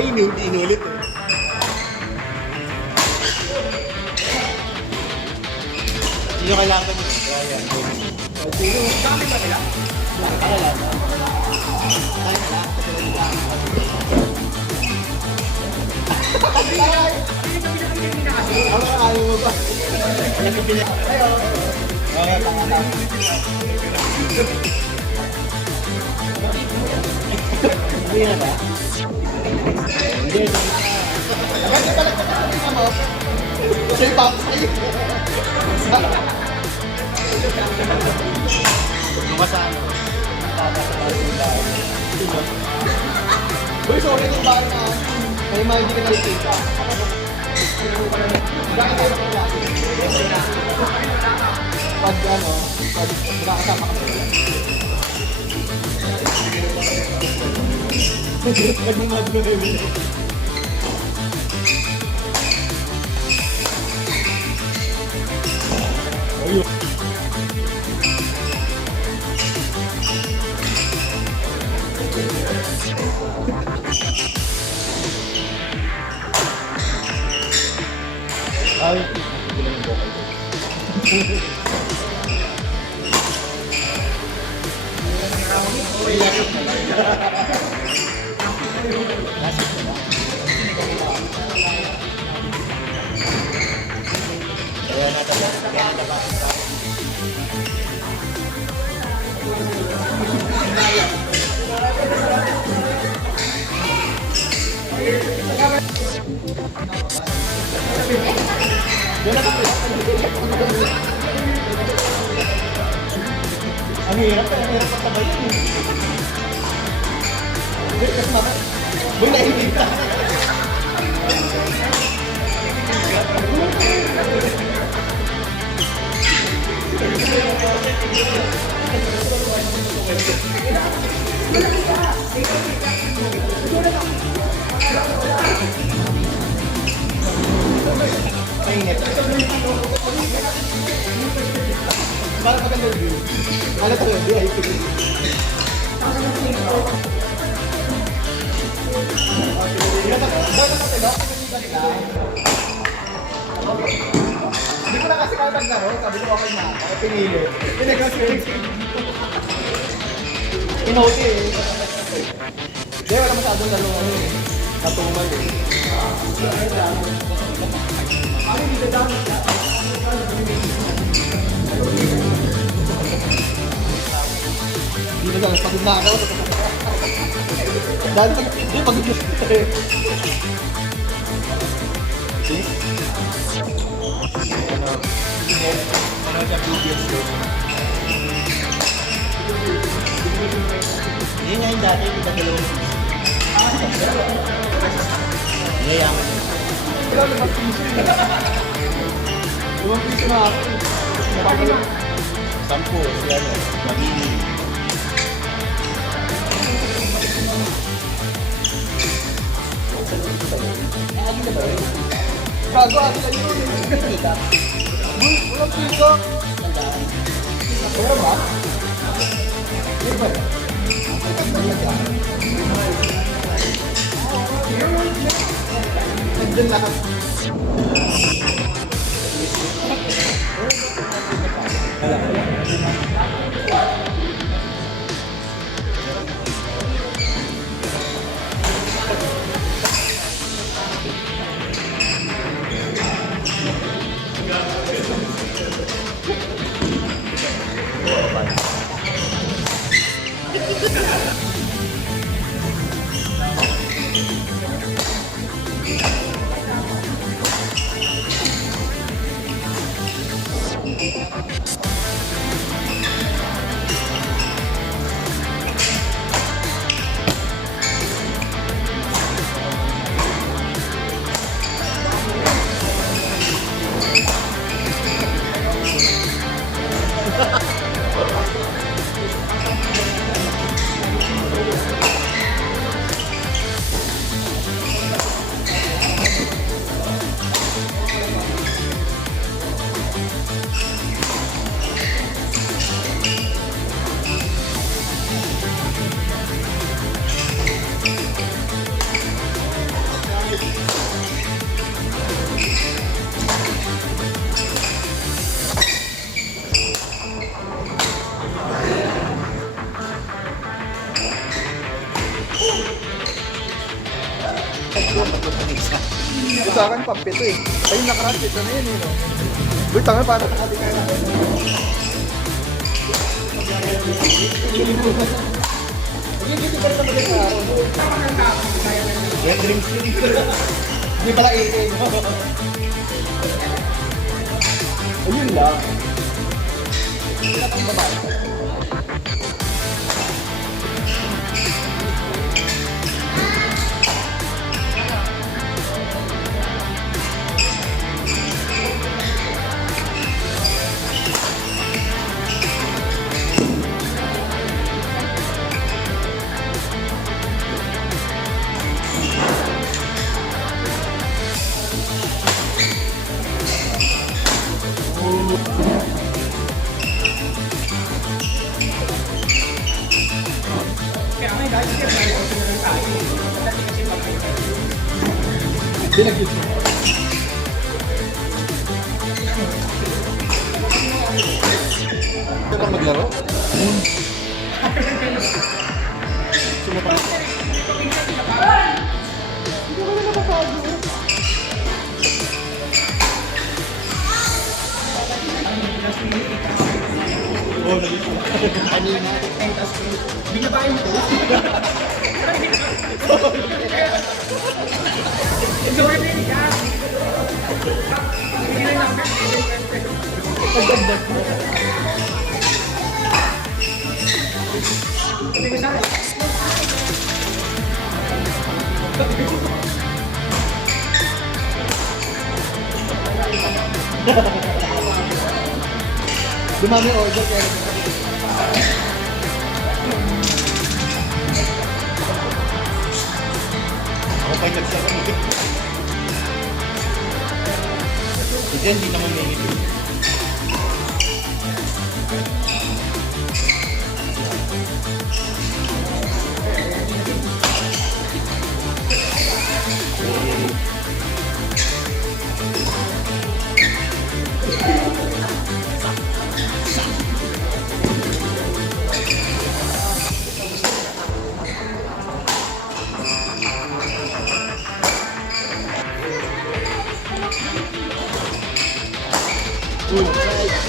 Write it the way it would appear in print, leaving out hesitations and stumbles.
Ay, inulit eh. Sino kailangan ko nito? Ayan. Sino? Dami ba nila? Kailangan. Kaya na. Ang ayaw mo ba? Ayaw. Okay, tama. Hindi na ba? Hindi. Bakit pala ka mo? Kasi bago sa'yo. Mga sa ano? Uy, sorry kung bakit na. May mga hindi ka nakikita. Bakit tayo nakalaki? Pag ano, pag nakakasama ka pala. Pag yung mga gawin. Ayun. Ay, hindi lang yung vocal ko. Kaya natabas. Ang hirap ang tabayin eh. Kasi mama, boy, nahihita. Mainit. Parang maganda view. Ano ka lang, VIP. Hindi ko na kasi kaya maglaro. Sabi ko okay na. Kaya pinili. Pinag-swing. Pinoti eh. Hindi, wala masyadong lalo ano eh. Natumal eh. Hindi na lang, pagod na ako. Dahil hindi, pagod na ako. Ano siya videos ko? Hindi nga yung dati, kita dalawang. Yayaman yun. Wala, limang piso yun. Limang piso na ako. Napapalong. 10, si ano, magiging. Gago, ati lang yun. Uy, walang piso. Wala ba? Hindi ba? Nandun lahat. Ito sa akin, pampito eh. Ayun, nakaraan, ito na yun eh. No? Uy, tanga, paano natin kaya natin? Dito pa rin sa madaling araw. Yan, drinks yun. Hindi pala AA. Ayun lang. Wala pang babae. Pinag-use mo. Ito bang maglaro? Sumapa. Hindi ko na nakakago. Oo, nag-ito. Kanina. Binabayin mo. Pagdagdag mo. Dumami order kaya Ako pa yung nagsarap. Diyan, hindi naman may ito. Lugi.